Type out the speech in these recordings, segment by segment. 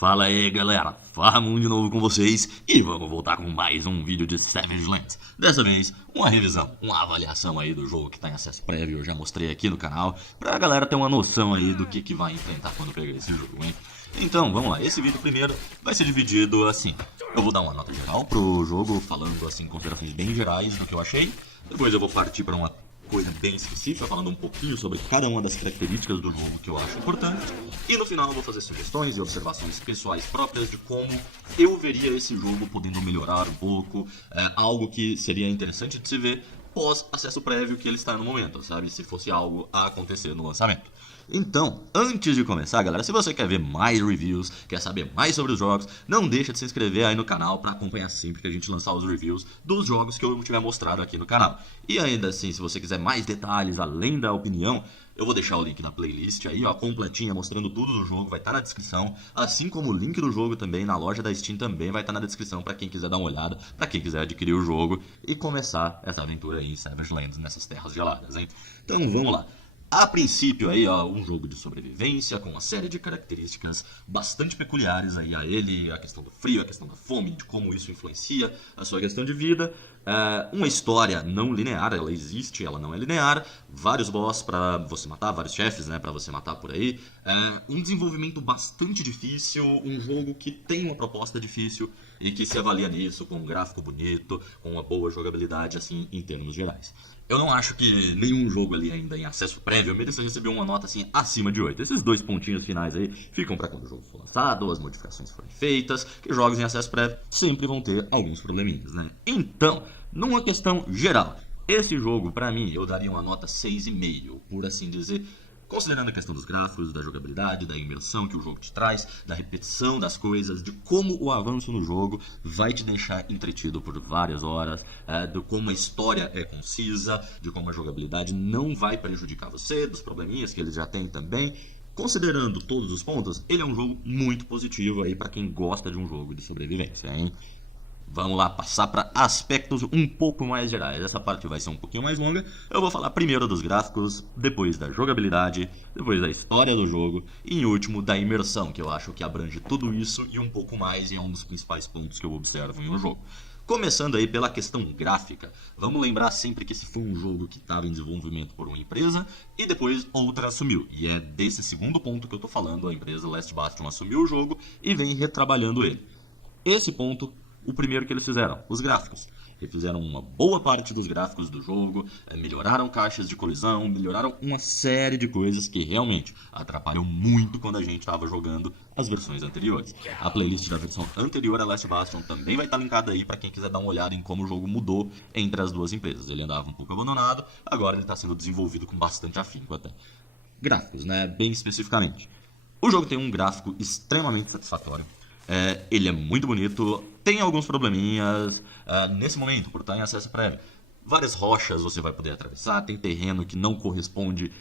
Fala aí galera, Farmon de novo com vocês e vamos voltar com mais um vídeo de Savage Lands. Dessa vez, uma revisão, uma avaliação aí do jogo que está em acesso prévio, eu já mostrei aqui no canal, pra galera ter uma noção aí do que vai enfrentar quando pegar esse jogo, hein? Então, vamos lá, esse vídeo primeiro vai ser dividido assim, eu vou dar uma nota geral pro jogo, falando assim, considerações bem gerais do que eu achei, depois eu vou partir para uma coisa bem específica, falando um pouquinho sobre cada uma das características do jogo que eu acho importante. E no final eu vou fazer sugestões e observações pessoais próprias de como eu veria esse jogo podendo melhorar um pouco, algo que seria interessante de se ver pós acesso prévio que ele está no momento, sabe? Se fosse algo a acontecer no lançamento. Então, antes de começar, galera, se você quer ver mais reviews, quer saber mais sobre os jogos, não deixa de se inscrever aí no canal para acompanhar sempre que a gente lançar os reviews dos jogos que eu tiver mostrado aqui no canal. E ainda assim, se você quiser mais detalhes além da opinião, eu vou deixar o link na playlist aí, ó, completinha, mostrando tudo do jogo, vai estar na descrição, assim como o link do jogo também na loja da Steam também vai estar na descrição para quem quiser dar uma olhada, para quem quiser adquirir o jogo e começar essa aventura aí em Savage Lands, nessas terras geladas, hein? Então, vamos lá. A princípio aí, ó, um jogo de sobrevivência com uma série de características bastante peculiares aí a ele, a questão do frio, a questão da fome, de como isso influencia a sua questão de vida. Uma história não linear, ela existe, ela não é linear, vários boss para você matar, vários chefes, né, para você matar por aí. Um desenvolvimento bastante difícil, um jogo que tem uma proposta difícil e que se avalia nisso, com um gráfico bonito, com uma boa jogabilidade, assim, em termos gerais. Eu não acho que nenhum jogo ali ainda em acesso prévio mereça receber uma nota assim acima de 8. Esses dois pontinhos finais aí ficam para quando o jogo for lançado, ou as modificações forem feitas, que jogos em acesso prévio sempre vão ter alguns probleminhas, né? Então, numa questão geral, esse jogo, pra mim, eu daria uma nota 6,5, por assim dizer, considerando a questão dos gráficos, da jogabilidade, da imersão que o jogo te traz, da repetição das coisas, de como o avanço no jogo vai te deixar entretido por várias horas, de como a história é concisa, de como a jogabilidade não vai prejudicar você, dos probleminhas que ele já tem também. Considerando todos os pontos, ele é um jogo muito positivo aí para quem gosta de um jogo de sobrevivência, hein? Vamos lá, passar para aspectos um pouco mais gerais. Essa parte vai ser um pouquinho mais longa. Eu vou falar primeiro dos gráficos, depois da jogabilidade, depois da história do jogo e, em último, da imersão, que eu acho que abrange tudo isso e um pouco mais, e é um dos principais pontos que eu observo em um jogo. Começando aí pela questão gráfica, vamos lembrar sempre que esse foi um jogo que estava em desenvolvimento por uma empresa e depois outra assumiu. E é desse segundo ponto que eu estou falando, a empresa Last Bastion assumiu o jogo e vem retrabalhando ele. Esse ponto, o primeiro que eles fizeram, os gráficos. Refizeram uma boa parte dos gráficos do jogo, melhoraram caixas de colisão, melhoraram uma série de coisas que realmente atrapalham muito quando a gente estava jogando as versões anteriores. A playlist da versão anterior a Last Bastion também vai estar linkada aí para quem quiser dar uma olhada em como o jogo mudou entre as duas empresas. Ele andava um pouco abandonado, agora ele está sendo desenvolvido com bastante afinco até. Gráficos, né? Bem especificamente. O jogo tem um gráfico extremamente satisfatório. Ele é muito bonito, tem alguns probleminhas nesse momento, por estar em acesso prévio. Várias rochas você vai poder atravessar, tem terreno que não corresponde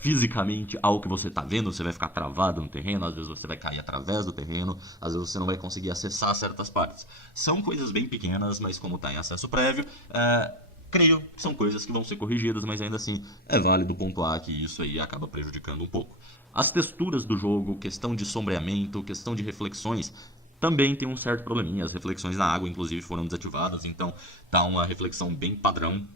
fisicamente ao que você está vendo, você vai ficar travado no terreno, às vezes você vai cair através do terreno, às vezes você não vai conseguir acessar certas partes. São coisas bem pequenas, mas como está em acesso prévio, creio que são coisas que vão ser corrigidas, mas ainda assim é válido pontuar que isso aí acaba prejudicando um pouco. As texturas do jogo, questão de sombreamento, questão de reflexões, também tem um certo probleminha. As reflexões na água, inclusive, foram desativadas, então tá uma reflexão bem padrão,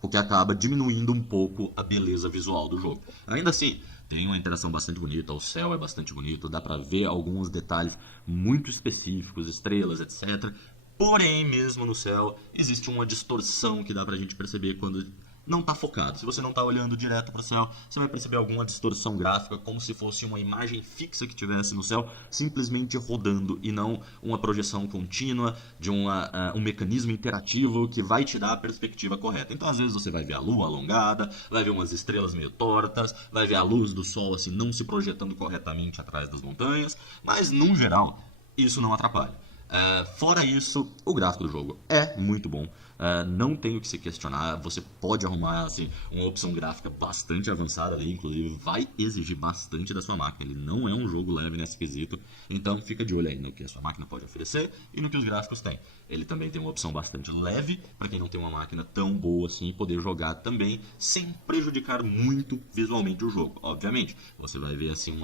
o que acaba diminuindo um pouco a beleza visual do jogo. Ainda assim, tem uma interação bastante bonita, o céu é bastante bonito, dá pra ver alguns detalhes muito específicos, estrelas, etc. Porém, mesmo no céu, existe uma distorção que dá pra gente perceber quando não está focado. Se você não está olhando direto para o céu, você vai perceber alguma distorção gráfica, como se fosse uma imagem fixa que tivesse no céu, simplesmente rodando, e não uma projeção contínua de um mecanismo interativo que vai te dar a perspectiva correta. Então, às vezes, você vai ver a lua alongada, vai ver umas estrelas meio tortas, vai ver a luz do sol assim não se projetando corretamente atrás das montanhas, mas, no geral, isso não atrapalha. Fora isso, o gráfico do jogo é muito bom, não tem o que se questionar. Você pode arrumar assim, uma opção gráfica bastante avançada ali, inclusive vai exigir bastante da sua máquina. Ele não é um jogo leve nesse quesito, então fica de olho aí no que a sua máquina pode oferecer e no que os gráficos têm. Ele também tem uma opção bastante leve para quem não tem uma máquina tão boa assim e poder jogar também sem prejudicar muito visualmente o jogo. Obviamente, você vai ver assim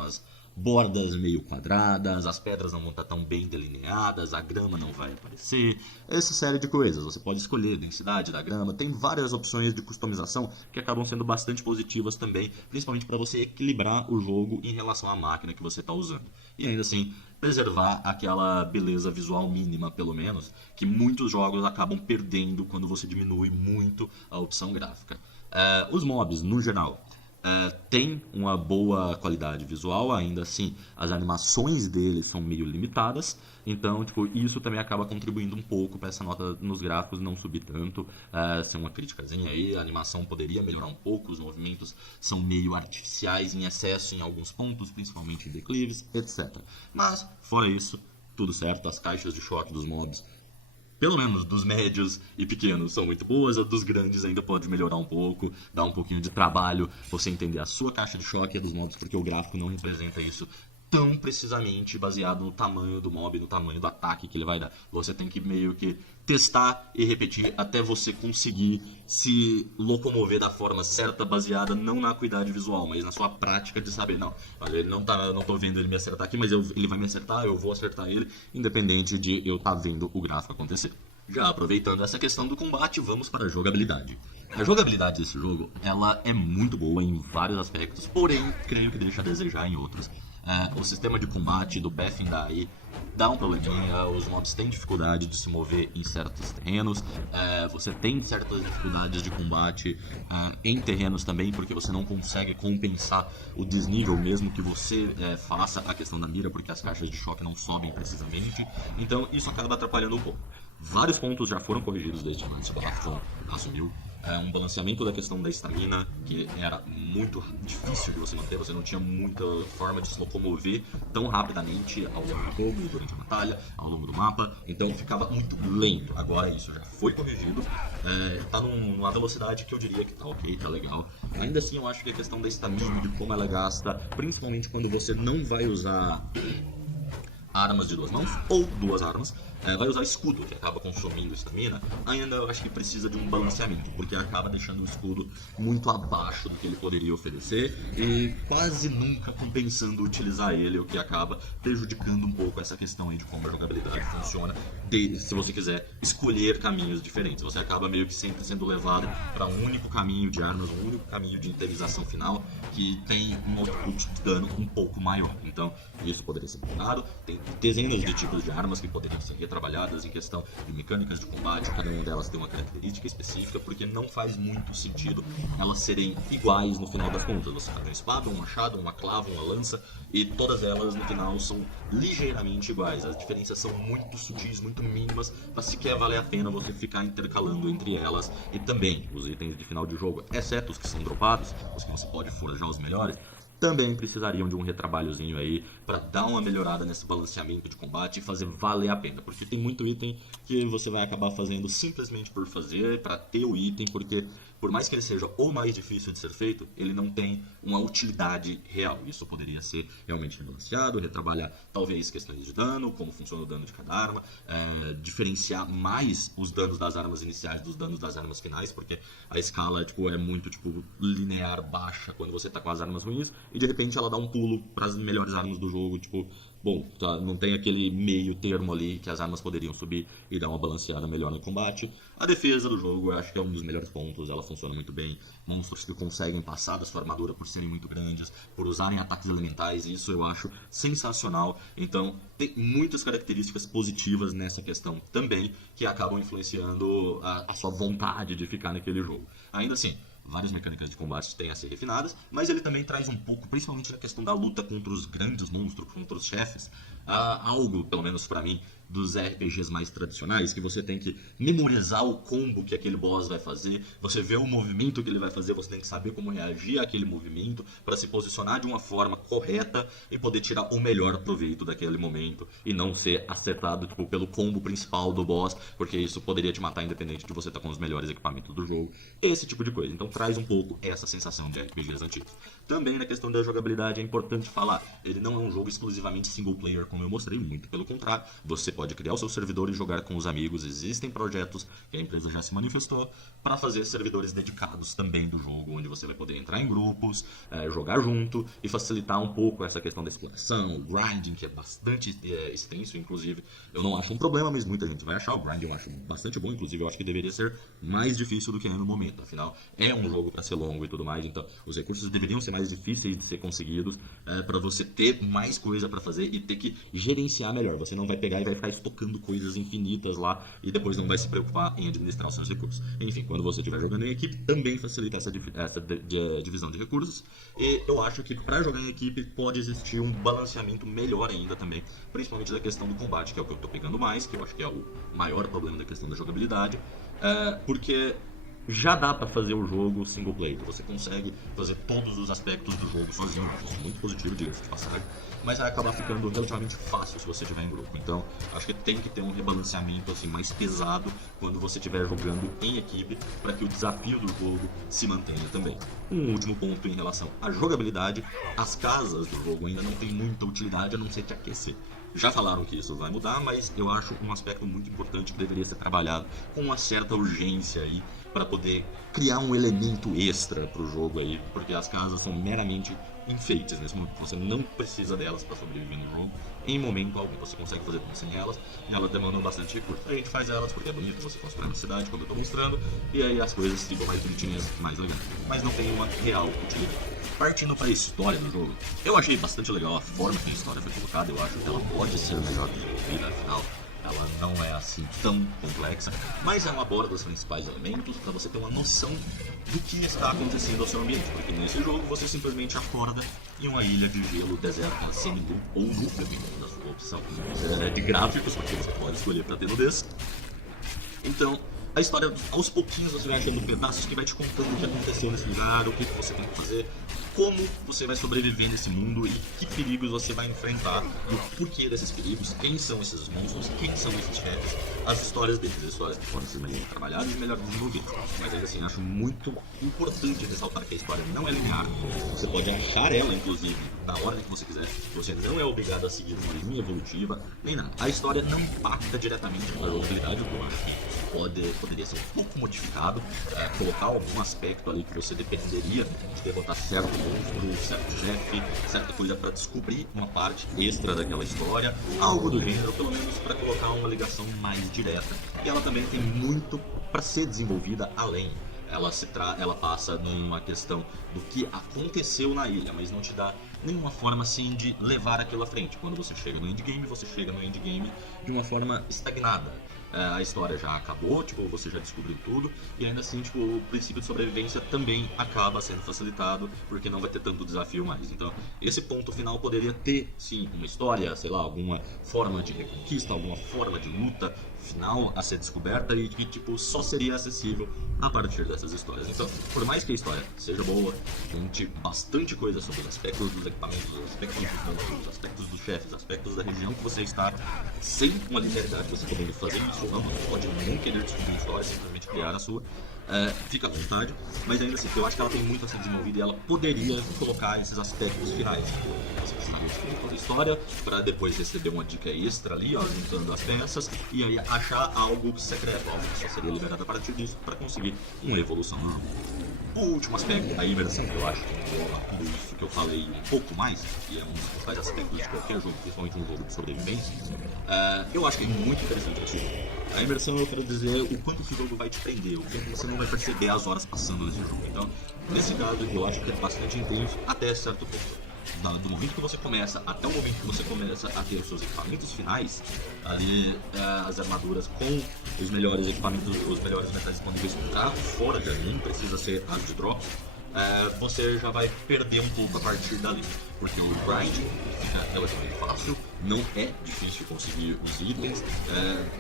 bordas meio quadradas, as pedras não vão estar tão bem delineadas, a grama não vai aparecer, essa série de coisas. Você pode escolher a densidade da grama, tem várias opções de customização que acabam sendo bastante positivas também, principalmente para você equilibrar o jogo em relação à máquina que você está usando. E ainda assim, preservar aquela beleza visual mínima, pelo menos, que muitos jogos acabam perdendo quando você diminui muito a opção gráfica. Os mobs, no geral, tem uma boa qualidade visual, ainda assim as animações deles são meio limitadas, então isso também acaba contribuindo um pouco para essa nota nos gráficos não subir tanto, ser uma criticazinha aí, a animação poderia melhorar um pouco, os movimentos são meio artificiais em excesso em alguns pontos, principalmente em declives, etc. Mas, fora isso, tudo certo, as caixas de choque dos mobs, pelo menos dos médios e pequenos, são muito boas, a dos grandes ainda pode melhorar um pouco, dar um pouquinho de trabalho, você entender a sua caixa de choque e a dos mobs, porque o gráfico não representa isso tão precisamente baseado no tamanho do mob, no tamanho do ataque que ele vai dar. Você tem que meio que testar e repetir até você conseguir se locomover da forma certa, baseada não na acuidade visual, mas na sua prática de saber, não, olha, ele não tô vendo ele me acertar aqui, mas ele vai me acertar, eu vou acertar ele, independente de eu estar vendo o gráfico acontecer. Já aproveitando essa questão do combate, vamos para a jogabilidade. A jogabilidade desse jogo, ela é muito boa em vários aspectos, porém, creio que deixa a desejar em outros. O sistema de combate do Path and Die dá um probleminha, os mobs têm dificuldade de se mover em certos terrenos, você tem certas dificuldades de combate em terrenos também, porque você não consegue compensar o desnível mesmo que você faça a questão da mira, porque as caixas de choque não sobem precisamente, então isso acaba atrapalhando um pouco. Vários pontos já foram corrigidos desde que o Lance Baratheon assumiu. Um balanceamento da questão da estamina, que era muito difícil de você manter, você não tinha muita forma de se locomover tão rapidamente ao longo do jogo, durante a batalha, ao longo do mapa, então ficava muito lento. Agora isso já foi corrigido, tá numa velocidade que eu diria que tá ok, tá legal. Ainda assim eu acho que a questão da estamina, de como ela gasta, principalmente quando você não vai usar armas de duas mãos ou duas armas, vai usar escudo, que acaba consumindo estamina, ainda eu acho que precisa de um balanceamento, porque acaba deixando o escudo muito abaixo do que ele poderia oferecer e quase nunca compensando utilizar ele, o que acaba prejudicando um pouco essa questão aí de como a jogabilidade funciona, se você quiser escolher caminhos diferentes. Você acaba meio que sempre sendo levado para um único caminho de armas, um único caminho de interiorização final, que tem um output de dano um pouco maior. Então, isso poderia ser melhorado. Tem dezenas de tipos de armas que poderiam ser retrabalhadas em questão de mecânicas de combate, cada uma delas tem uma característica específica, porque não faz muito sentido elas serem iguais no final das contas. Você tem uma espada, um machado, uma clava, uma lança, e todas elas no final são ligeiramente iguais. As diferenças são muito sutis, muito mínimas, para sequer valer a pena você ficar intercalando entre elas. E também os itens de final de jogo, exceto os que são dropados, os que você pode forjar os melhores, também precisariam de um retrabalhozinho aí para dar uma melhorada nesse balanceamento de combate e fazer valer a pena, porque tem muito item que você vai acabar fazendo simplesmente por fazer, para ter o item, porque por mais que ele seja o mais difícil de ser feito, ele não tem uma utilidade real. Isso poderia ser realmente rebalanceado, retrabalhar talvez questões de dano, como funciona o dano de cada arma, diferenciar mais os danos das armas iniciais dos danos das armas finais, porque a escala é muito linear, baixa quando você está com as armas ruins, e de repente ela dá um pulo para as melhores armas do jogo, bom, tá, não tem aquele meio termo ali que as armas poderiam subir e dar uma balanceada melhor no combate. A defesa do jogo eu acho que é um dos melhores pontos, ela funciona muito bem. Monstros que conseguem passar da sua armadura por serem muito grandes, por usarem ataques elementais, isso eu acho sensacional. Então tem muitas características positivas nessa questão também, que acabam influenciando a sua vontade de ficar naquele jogo. Ainda assim, várias mecânicas de combate têm a ser refinadas, mas ele também traz um pouco, principalmente na questão da luta contra os grandes monstros, contra os chefes, algo, pelo menos pra mim, dos RPGs mais tradicionais, que você tem que memorizar o combo que aquele boss vai fazer, você vê o movimento que ele vai fazer, você tem que saber como reagir àquele movimento para se posicionar de uma forma correta e poder tirar o melhor proveito daquele momento e não ser acertado pelo combo principal do boss, porque isso poderia te matar independente de você estar com os melhores equipamentos do jogo, esse tipo de coisa. Então traz um pouco essa sensação de RPGs antigos. Também na questão da jogabilidade é importante falar, ele não é um jogo exclusivamente single player como eu mostrei, muito pelo contrário, você pode criar o seu servidor e jogar com os amigos. Existem projetos que a empresa já se manifestou para fazer servidores dedicados também do jogo, onde você vai poder entrar em grupos, jogar junto e facilitar um pouco essa questão da exploração, o grinding, que é bastante extenso, inclusive. Eu não acho um problema, mas muita gente vai achar. O grinding eu acho bastante bom, inclusive eu acho que deveria ser mais difícil do que é no momento. Afinal, é um jogo para ser longo e tudo mais, então os recursos deveriam ser mais difíceis de ser conseguidos para você ter mais coisa para fazer e ter que gerenciar melhor. Você não vai pegar e vai ficar estocando coisas infinitas lá e depois não vai se preocupar em administrar os seus recursos. Enfim, quando você estiver jogando em equipe, também facilita essa divisão de recursos. E eu acho que para jogar em equipe pode existir um balanceamento melhor ainda também, principalmente da questão do combate, que é o que eu estou pegando mais, que eu acho que é o maior problema da questão da jogabilidade, porque já dá pra fazer o jogo single player. Você consegue fazer todos os aspectos do jogo sozinho. Isso é muito positivo, diga-se de passagem. Mas vai acabar ficando relativamente fácil se você estiver em grupo. Então, acho que tem que ter um rebalanceamento assim, mais pesado quando você estiver jogando em equipe, para que o desafio do jogo se mantenha também. Um último ponto em relação à jogabilidade: as casas do jogo ainda não tem muita utilidade a não ser te aquecer. Já falaram que isso vai mudar, mas eu acho um aspecto muito importante que deveria ser trabalhado com uma certa urgência aí, para poder criar um elemento extra para o jogo aí, porque as casas são meramente enfeites nesse momento. Você não precisa delas para sobreviver no jogo em momento algum. Você consegue fazer tudo sem elas e elas demandam bastante recurso. A gente faz elas porque é bonito, você constrói na cidade, como eu estou mostrando, e aí as coisas ficam mais bonitinhas, mais legais, mas não tem uma real utilidade. Partindo para a história do jogo, eu achei bastante legal a forma que a história foi colocada. Eu acho que ela pode ser melhor desenvolvida, afinal ela não é assim tão complexa, mas ela aborda os principais elementos para você ter uma noção do que está acontecendo ao seu ambiente, porque nesse jogo você simplesmente acorda em uma ilha de gelo deserta, semi-nu ou nu, dependendo da sua opção de gráficos, porque você pode escolher para ter nudez. Então, a história, aos pouquinhos, você vai achando pedaços que vai te contando o que aconteceu nesse lugar, o que você tem que fazer, como você vai sobreviver nesse mundo e que perigos você vai enfrentar, e o porquê desses perigos, quem são esses monstros, quem são esses chefes, as histórias deles, as histórias que podem ser melhor trabalhadas e melhor desenvolvidas. Mas ainda assim, acho muito importante ressaltar que a história não é linear. Você pode achar ela, inclusive, na ordem que você quiser. Você não é obrigado a seguir uma linha evolutiva, nem nada. A história não impacta diretamente na jogabilidade, o que eu acho que poderia ser um pouco modificado, colocar algum aspecto ali que você dependeria de derrotar certo monstro, certo chefe, certa coisa para descobrir uma parte extra daquela história, algo do gênero, pelo menos para colocar uma ligação mais direta. E ela também tem muito para ser desenvolvida além. Ela passa numa questão do que aconteceu na ilha, mas não te dá nenhuma forma assim de levar aquilo à frente. Quando você chega no endgame, você chega no endgame de uma forma estagnada. A história já acabou, tipo, você já descobriu tudo, e ainda assim, tipo, o princípio de sobrevivência também acaba sendo facilitado, porque não vai ter tanto desafio mais. Então, esse ponto final poderia ter, sim, uma história, sei lá, alguma forma de reconquista, alguma forma de luta final a ser descoberta e que, tipo, só seria acessível a partir dessas histórias. Então, por mais que a história seja boa, conte bastante coisa sobre os aspectos dos equipamentos, os aspectos dos monstros, os aspectos dos chefes, aspectos da região que você está, sem uma linearidade, você podendo fazer isso ou não, você pode não querer descobrir a história, simplesmente criar a sua. Fica à vontade, mas ainda assim, eu acho que ela tem muito a ser desenvolvida e ela poderia colocar esses aspectos finais. Você precisaria descobrir toda a história para depois receber uma dica extra ali, ó, juntando as peças, e aí achar algo secreto, algo que só seria liberado a partir disso para conseguir uma evolução normal. O último aspecto, a imersão, que eu acho que engloba tudo isso que eu falei um pouco mais, que é um dos principais aspectos de qualquer jogo, principalmente um jogo de sobrevivência, eu acho que é muito interessante esse jogo. A imersão, eu quero dizer o quanto esse jogo vai te prender, o quanto você não vai perceber as horas passando nesse jogo. Então, nesse caso, eu acho que é bastante intenso até certo ponto. Do momento que você começa até o momento que você começa a ter os seus equipamentos finais, ali as armaduras com os melhores equipamentos, os melhores metais disponíveis pra fora de ali, não precisa ser as de drop, você já vai perder um pouco a partir dali, porque o grind fica relativamente fácil, não é difícil conseguir os itens,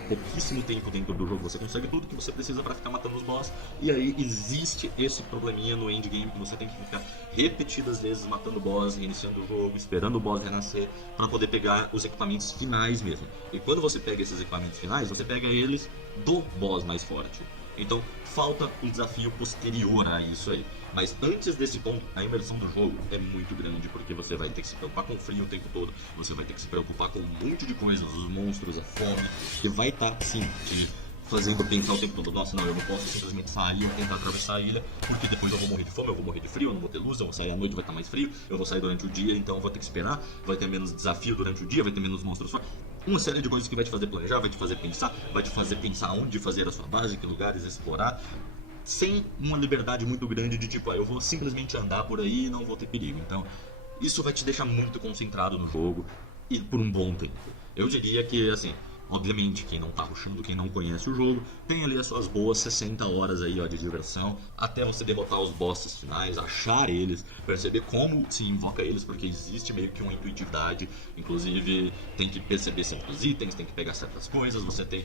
pouquíssimo tempo dentro do jogo você consegue tudo que você precisa para ficar matando os boss, e aí existe esse probleminha no endgame que você tem que ficar repetidas vezes matando o boss, reiniciando o jogo, esperando o boss renascer para poder pegar os equipamentos finais mesmo. E quando você pega esses equipamentos finais, você pega eles do boss mais forte. Então falta um desafio posterior a isso aí. Mas antes desse ponto, a imersão do jogo é muito grande, porque você vai ter que se preocupar com o frio o tempo todo, você vai ter que se preocupar com um monte de coisas, os monstros, a fome, que vai estar, sim, te fazendo pensar o tempo todo, nossa, não, eu não posso simplesmente sair ou tentar atravessar a ilha, porque depois eu vou morrer de fome, eu vou morrer de frio, eu não vou ter luz, eu vou sair à noite, vai estar mais frio, eu vou sair durante o dia, então eu vou ter que esperar, vai ter menos desafio durante o dia, vai ter menos monstros. Uma série de coisas que vai te fazer planejar, vai te fazer pensar onde fazer a sua base, que lugares explorar, sem uma liberdade muito grande de tipo, eu vou simplesmente andar por aí e não vou ter perigo. Então, isso vai te deixar muito concentrado no jogo e por um bom tempo. Eu diria que, assim, obviamente, quem não tá rushando, quem não conhece o jogo, tem ali as suas boas 60 horas aí, ó, de diversão, até você derrotar os bosses finais, achar eles, perceber como se invoca eles, porque existe meio que uma intuitividade, inclusive tem que perceber certos itens, tem que pegar certas coisas, você tem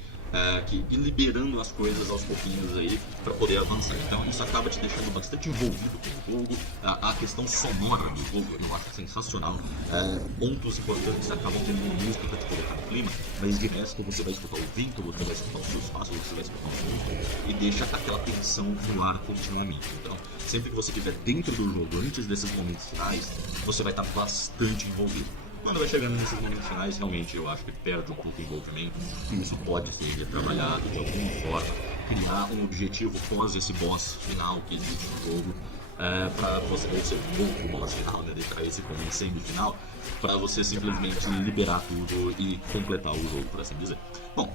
que ir liberando as coisas aos pouquinhos aí para poder avançar. Então isso acaba te deixando bastante envolvido com o jogo, a questão sonora do jogo eu acho sensacional, pontos importantes acabam tendo música para te colocar no clima, mas de resto você vai escutar o vento, você vai escutar os seus passos, você vai escutar o som e deixa aquela tensão no ar continuamente. Então, sempre que você estiver dentro do jogo, antes desses momentos finais, você vai estar bastante envolvido. Quando vai chegando nesses momentos finais, realmente eu acho que perde um pouco o envolvimento. E isso pode ser trabalhado de alguma forma, criar um objetivo pós esse boss final que existe no jogo. Para você não ser muito boss final, né? Deixar esse como semifinal, para você simplesmente liberar tudo e completar o jogo, por assim dizer. Bom,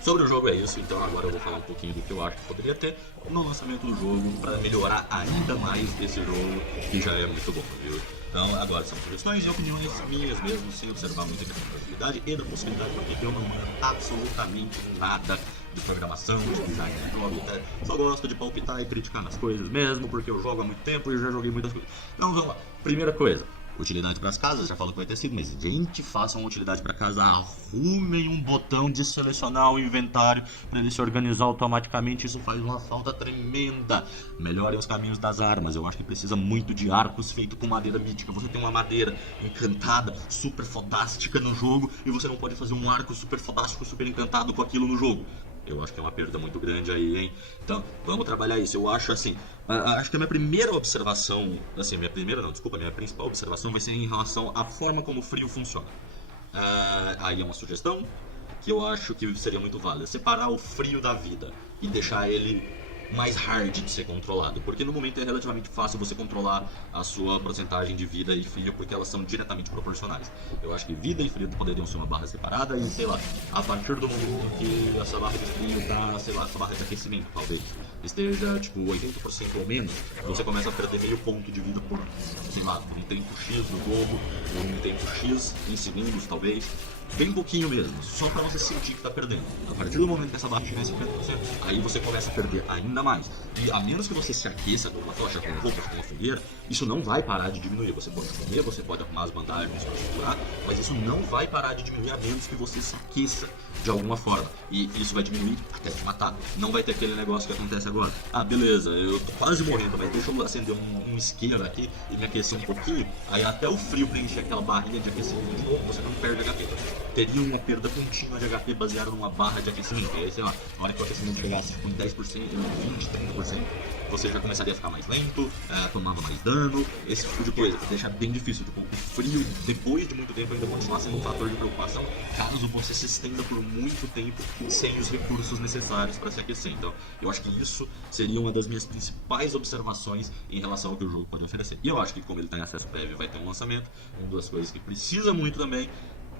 sobre o jogo é isso, então agora eu vou falar um pouquinho do que eu acho que poderia ter no lançamento do jogo para melhorar ainda mais desse jogo, que já é muito bom, viu? Então agora são sugestões e opiniões minhas mesmo, sem observar muito a questão da possibilidade e da possibilidade, porque eu não manjo absolutamente nada de programação, de design de jogo, até só gosto de palpitar e criticar nas coisas mesmo, porque eu jogo há muito tempo e já joguei muitas coisas. Então vamos lá, primeira coisa, utilidade para as casas, já falo que vai ter sido, mas gente, façam utilidade para casa, arrumem um botão de selecionar o inventário para ele se organizar automaticamente, isso faz uma falta tremenda. Melhorem os caminhos das armas, eu acho que precisa muito de arcos feitos com madeira mítica. Você tem uma madeira encantada, super fodástica no jogo, e você não pode fazer um arco super fodástico, super encantado com aquilo no jogo. Eu acho que é uma perda muito grande aí, hein? Então, vamos trabalhar isso. Eu acho assim, acho que a minha primeira observação, assim, minha principal observação vai ser em relação à forma como o frio funciona. Aí é uma sugestão que eu acho que seria muito válida. Separar o frio da vida e deixar ele mais hard de ser controlado, porque no momento é relativamente fácil você controlar a sua porcentagem de vida e frio, porque elas são diretamente proporcionais. Eu acho que vida e frio poderiam ser uma barra separada e, sei lá, a partir do momento que essa barra de frio tá, sei lá, essa barra de aquecimento talvez esteja tipo 80% ou menos, você começa a perder meio ponto de vida por, sei lá, um tempo X do jogo, ou um tempo X em segundos talvez. Bem pouquinho mesmo, só pra você sentir que tá perdendo. A partir do momento que essa barra tiver 50%, aí você começa a perder ainda mais. E a menos que você se aqueça com uma tocha, com roupas, com uma fogueira, isso não vai parar de diminuir. Você pode comer, você pode arrumar as bandagens para segurar, mas isso não vai parar de diminuir a menos que você se aqueça de alguma forma. E isso vai diminuir até te matar. Não vai ter aquele negócio que acontece agora. Beleza, eu tô quase morrendo, mas deixa eu acender um isqueiro aqui e me aquecer um pouquinho. Aí até o frio preencher aquela barrinha de aquecimento de novo, você não perde HP. Teria uma perda contínua de HP baseada numa barra de aquecimento. E aí, sei lá, na hora que o aquecimento chegasse com 10%, 20%, 30%, você já começaria a ficar mais lento, tomava mais dano, esse tipo de coisa. Deixa bem difícil. Tipo, o frio, depois de muito tempo, ainda continua sendo um fator de preocupação, caso você se estenda por muito tempo sem os recursos necessários para se aquecer. Então, eu acho que isso seria uma das minhas principais observações em relação ao que o jogo pode oferecer. E eu acho que, como ele está em acesso prévio, vai ter um lançamento. Uma das coisas que precisa muito também,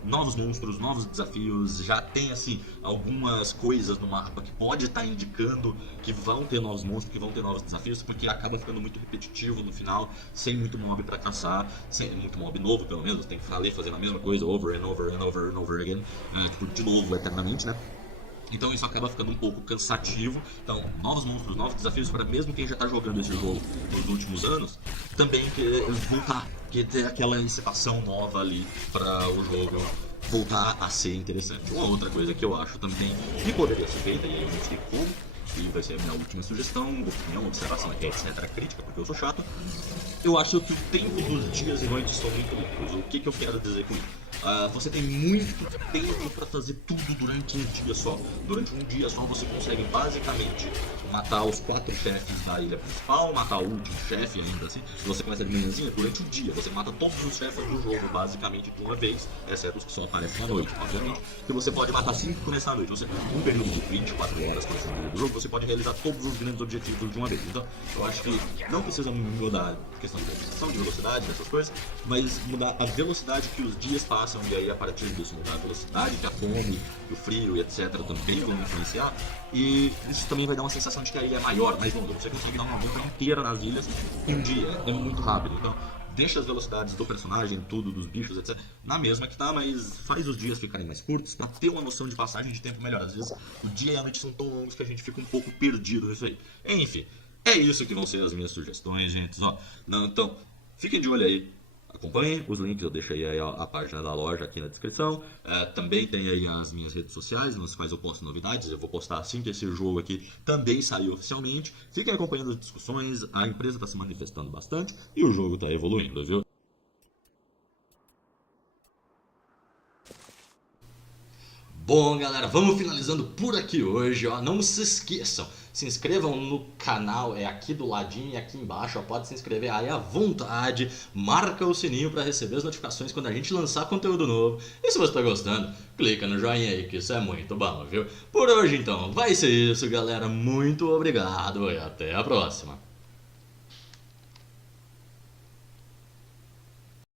novos monstros, novos desafios, já tem assim algumas coisas no mapa que pode estar indicando que vão ter novos monstros, que vão ter novos desafios, porque acaba ficando muito repetitivo no final, sem muito mob pra caçar, sem muito mob novo pelo menos, tem que ficar ali fazendo a mesma coisa over and over and over and over again, tipo, de novo, eternamente, né? Então isso acaba ficando um pouco cansativo. Então, novos monstros, novos desafios para mesmo quem já está jogando esse jogo nos últimos anos, também voltar, que ter aquela incitação nova ali para o jogo voltar a ser interessante. Uma outra coisa que eu acho também que poderia ser feita, e aí eu não sei como, e vai ser a minha última sugestão, opinião, observação, etc, crítica, porque eu sou chato. Eu acho que o tempo dos dias e noites são muito longos. O que eu quero dizer com isso? Você tem muito tempo para fazer tudo durante um dia só. Durante um dia só você consegue basicamente matar os 4 chefes da ilha principal, matar o último chefe ainda assim. Se você começa de manhãzinha, durante um dia você mata todos os chefes do jogo basicamente de uma vez, exceto os que só aparecem à noite, obviamente. Que você pode matar 5 que começam à noite. Você, num período de 24 horas por semana do jogo, você pode realizar todos os grandes objetivos de uma vez. Então, eu acho que não precisa mudar a questão de construção, de velocidade, dessas coisas, mas mudar a velocidade que os dias passam, e aí a partir disso mudar a velocidade, que a fome, o frio e etc. também vão influenciar. E isso também vai dar uma sensação de que a ilha é maior, mais longa. Você consegue dar uma volta inteira nas ilhas em um dia, é muito rápido. Então, deixa as velocidades do personagem, tudo, dos bichos, etc. na mesma que tá, mas faz os dias ficarem mais curtos pra ter uma noção de passagem de tempo melhor. Às vezes o dia e a noite são tão longos que a gente fica um pouco perdido nisso aí. Enfim, é isso que vão ser as minhas sugestões, gente. Ó, não, então, fiquem de olho aí. Acompanhem os links, eu deixei aí a página da loja aqui na descrição. Também tem aí as minhas redes sociais, nas quais eu posto novidades. Eu vou postar assim que esse jogo aqui também sair oficialmente. Fiquem acompanhando as discussões, a empresa está se manifestando bastante e o jogo está evoluindo, viu? Bom, galera, vamos finalizando por aqui hoje, ó. Não se esqueçam, se inscrevam no canal, é aqui do ladinho e aqui embaixo, ó. Pode se inscrever aí à vontade, marca o sininho para receber as notificações quando a gente lançar conteúdo novo. E se você tá gostando, clica no joinha aí, que isso é muito bom, viu? Por hoje, então, vai ser isso, galera. Muito obrigado e até a próxima.